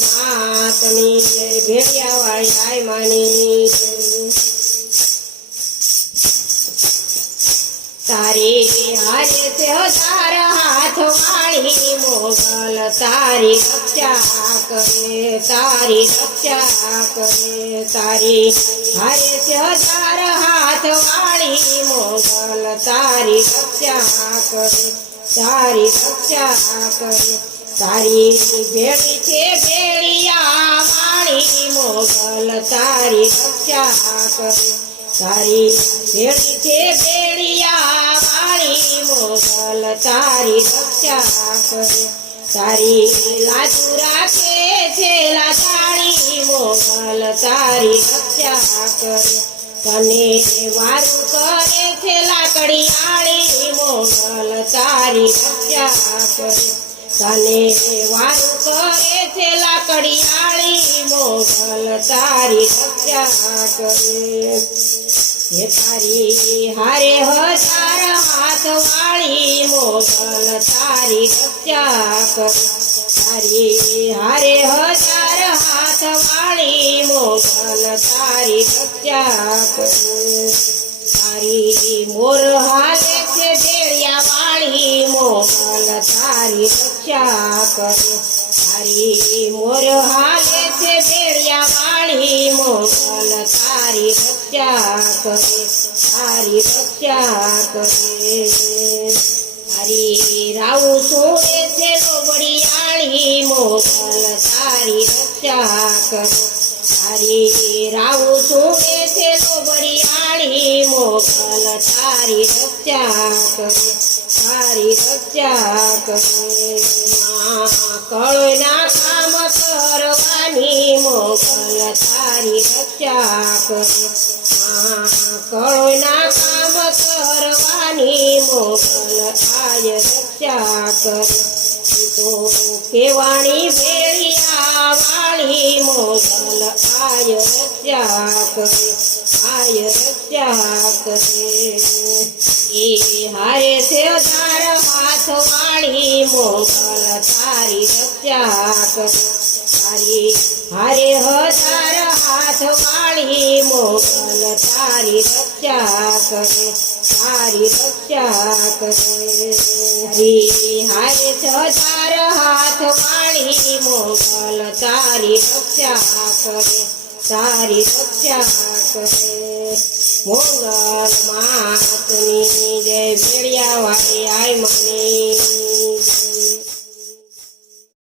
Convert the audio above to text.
માતની જય વાળી તારી હારે છે હજાર હાથ વાળી, મોગલ તારી રક્ષા કરે, તારી રક્ષા કરે. તારી હારે છે હજાર હાથ વાળી, મોગલ તારી રક્ષા કરે, તારી રક્ષા કરે. તારી ભેળી છે ભેળિયા માણી મોગલ તારી રક્ષા કરે. તારી ભેળી છે ભેળિયા માણી મોગલ તારી રક્ષા કરે. તારી લાજુ રાખે છે લાતાણી, મોગલ તારી રક્ષા કરે. તને વારું કરે છે લાકડી આળી મોગલ તારી રક્ષા કરે. તને વારું કરે છે લાકડિયાળી, મોગલ તારી રક્ષા કરે. હે તારી હારે હજાર હાથ વાળી મોગલ તારી રક્ષા કરે. તારી હારે હજાર હાથ વાળી મોગલ તારી રક્ષા કરે. તારી મોર હાલે કરે તારી મોર હાલે છે ભેળિયા વાળી મોગલ તારી રક્ષા કરે, તારી રક્ષા કરે. તારી રાવું છોડે છે લોબડિયાળી મોગલ તારી રક્ષા કરે. તારી રાવું છોડે છે લોબડિયાળી મોગલ તારી રક્ષા કરે. રક્ષા કરે કળના કામ કરવાની. મોકલ તારી કરે કળના કામ કરવાની મોકલ તારી રક્ષા કરે. કેવાણી ભેળિયા વાળી મોગલ આય રક્ષા કરે આય રક્ષા કરે એ હારે છે તાર હાથ વાળી મોગલ તારી રક્ષા કરે તારી હારે હજાર હાથ વાળી મોગલ તારી રક્ષા કરે, તારી રક્ષા કરે. તારી હારે હજાર હાથ વાળી મોગલ તારી રક્ષા કરે, તારી રક્ષા કરે. મોગલ માતની જય ભેળિયા વાળી આય મની.